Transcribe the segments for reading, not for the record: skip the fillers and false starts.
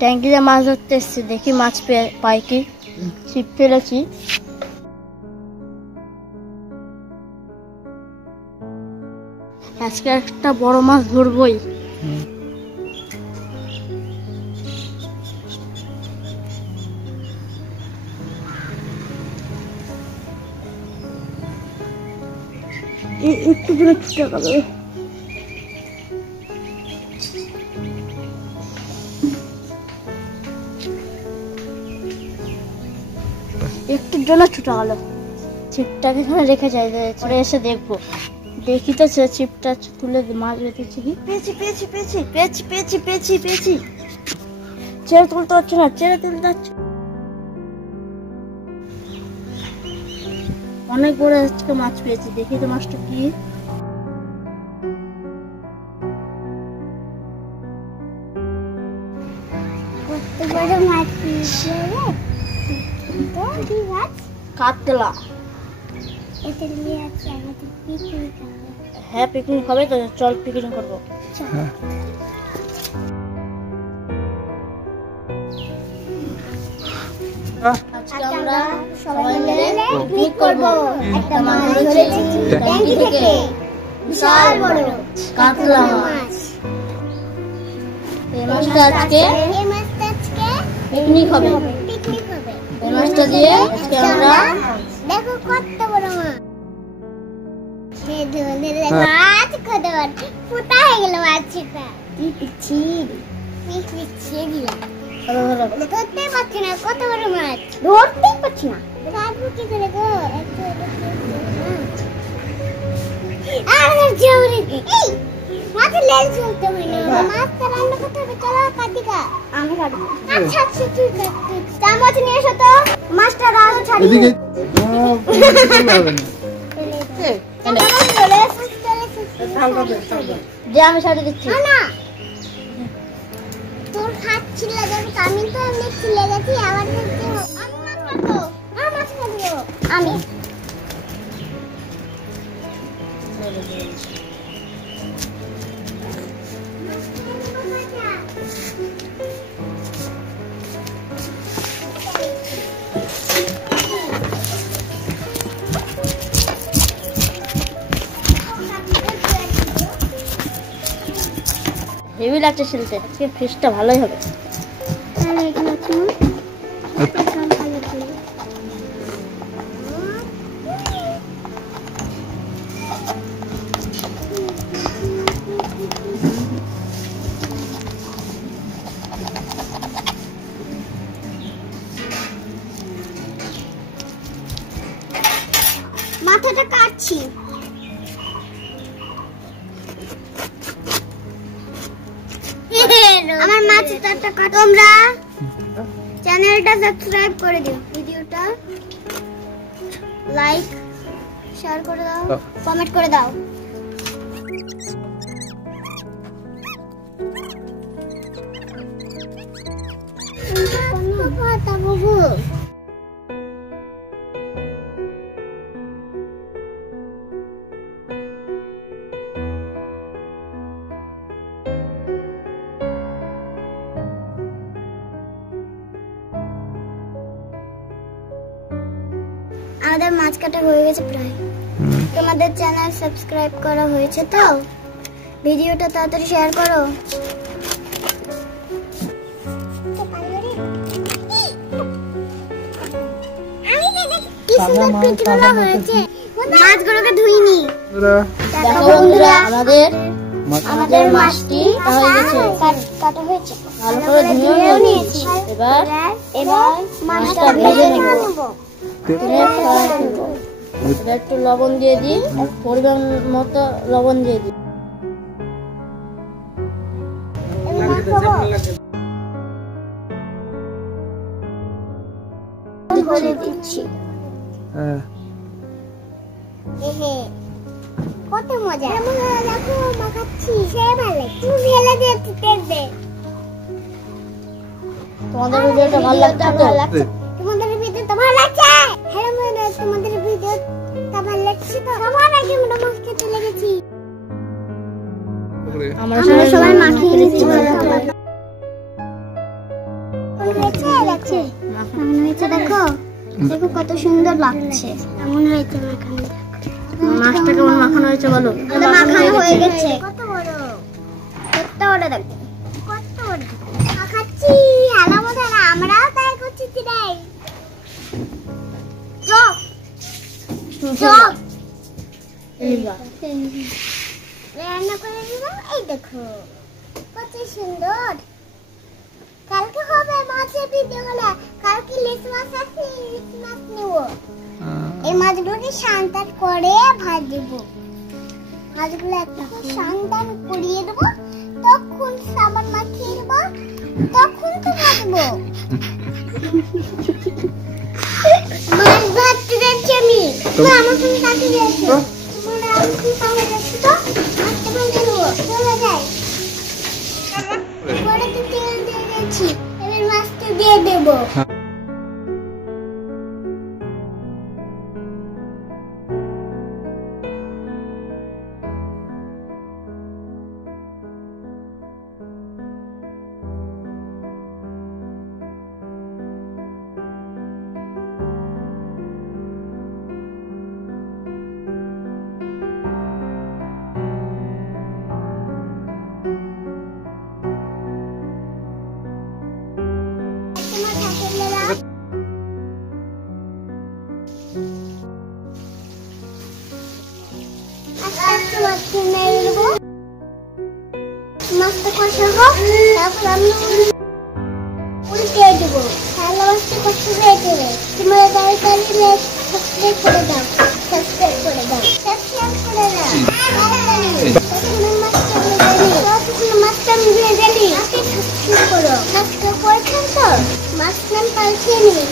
ট্যাঙ্কিতে মাছ ধরতে এসেছি, দেখি মাছ পাই কি। ছিপ ফেলেছি, আজকে একটা বড় মাছ ধরবই। একটু দূরে ছুটে গেল। একটুর জন্য ছুটে গেল। ছিপটাকে এখানে রেখে যাই, পরে এসে দেখবো। দেখি তো ছিপটা তুলে মাছ বেঁধেছি কি। পেয়েছি পেয়েছি পেয়েছি পেয়েছি পেয়েছি পেয়েছি পেয়েছি। ছেড়ে তুলতে হচ্ছে না, ছেড়ে তুলতে হচ্ছে। অনেক বড় আজকে মাছ পেয়েছি, দেখি তো মাছটা কি। কাতলা। হ্যাঁ, পিকনিক হবে তো, চল পিকনিক করবো। আজকে আমরা সবাই মিলে পিকনিক করবো। একটা মাছ ধরেছি ট্যাঙ্কি থেকে, বিশাল বড় কাতলা মাছ। এই মাছটা আজকে পিকনিক হবে। এই মাছটা দিয়ে আজকে আমরা দেখো কত বড় মাছ। মাছ কত বড় ফুটা হয়ে গেল মাছটা। ধরতে পারছি না, কত বড় মাছ ধরতেই পারছি না। কি করে গো, মাছের লেজ চলতে হয় না, মাছটা রান্না করতে হবে। চলো কাটিকা, আমি কাটবো। আচ্ছা আচ্ছা ঠিক আছে, চামচ নিয়ে এসো তো, মাছটা রান্না ছাড়িয়ে যে আমি ছাড়িয়ে দিচ্ছি না। তোর হাত ছিলে যাবে, আমি তো এমনি ছিলে গেছি। আবার আমি মাছ কাটবো, মাছ কাটবো আমি। হেভি লাগছে ছিলতে, আজকে ফিশটা ভালোই হবে। মাথাটা কাটছি। আমার মাছটা কাটো। তোমরা চ্যানেলটা সাবস্ক্রাইব করে দিও, ভিডিওটা লাইক শেয়ার করে দাও, কমেন্ট করে দাও। আমাদের মাছ কাটা হয়ে গেছে প্রায়। তোমাদের চ্যানেল সাবস্ক্রাইব করা হয়েছে তো? ভিডিওটা তাড়াতাড়ি শেয়ার করো। মাছগুলোকে ধুইনি। দেখো বন্ধুরা, আমাদের মাছটি কাটা হয়েছে, ভালো করে ধুয়ে নিয়েছি। এবার মাছটা ভেজে নেব। একটু লবণ দিয়ে দিই, পরিমাণ মতো লবণ দিয়ে দিই। কত মজা, দেখো মাখাচ্ছি, সে ভালো তুমি ফেলে দিয়ে দেখবে। তোমাদের ভিডিওটা ভালো লাগছে তো? তোমাদের ভিডিওটা ভালো লাগছে? হ্যাঁ মানে তোমাদের ভিডিওটা ভালো লাগছে তো? সবার আগে আমরা মাছ খেতে লেগেছি। আমরা সবাই মাখিয়ে নিচ্ছি। হয়েছে দেখো, কেমন হয়েছে দেখো, দেখো কত সুন্দর লাগছে। কেমন হয়েছে মাখানো? মাছটা কেমন মাখানো হয়েছে বলো? মাখানো হয়ে গেছে। কত বড়, কত বড় দেখো, কত বড় মাখাচ্ছি। হ্যালো বন্ধুরা, আমরাও তাই করছি today। চপ চপ রান্না করে দিলাম। এই দেখো কত সুন্দর। কালকে হবে মাছের ভিডিও গুলো, কালকে ইলিশ মাছ আছে, ইলিশ মাছ নেব। এই মাছগুলোকে সান্তান করে ভাজবো। মাছগুলো একটু সান্তান করিয়ে দেবো, তখন সাবান মাখিয়ে দেবো, তখন তো ভাজবো। মাছ ভাজতে যাচ্ছি আমি। আমার সঙ্গে কাছে যাচ্ছি, তোমরা আমার সঙ্গে কাছে যাচ্ছি, তো মাছটা ভেজে নেবো। চলে যাই, পরে তো তেল দিয়ে দিয়েছি, এবার মাছটা দিয়ে দেবো। মাছটা কষা হোক, তারপর আমি উল্টে দেবো। তাহলে মাছটা কষা হয়ে যাবে। তোমরা তাড়াতাড়ি সাবস্ক্রাইব করে দাও, সাবস্ক্রাইব করে দাও, সাবস্ক্রাইব করে দাও তাড়াতাড়ি। মাছটা আমি ভেজে নিই, সাবস্ক্রাইব করো। সাবস্ক্রাইব করেছেন তো? মাছটা আমি পাল্টিয়ে নিই।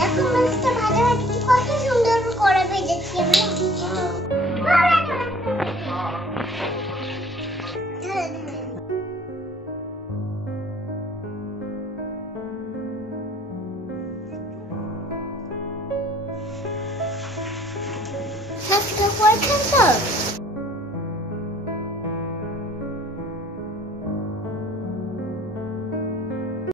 দেখো মাছটা ভাজা ভাজি কত সুন্দর করে ভেজেছি আমি। সাবস্ক্রাইব করেছেন তো?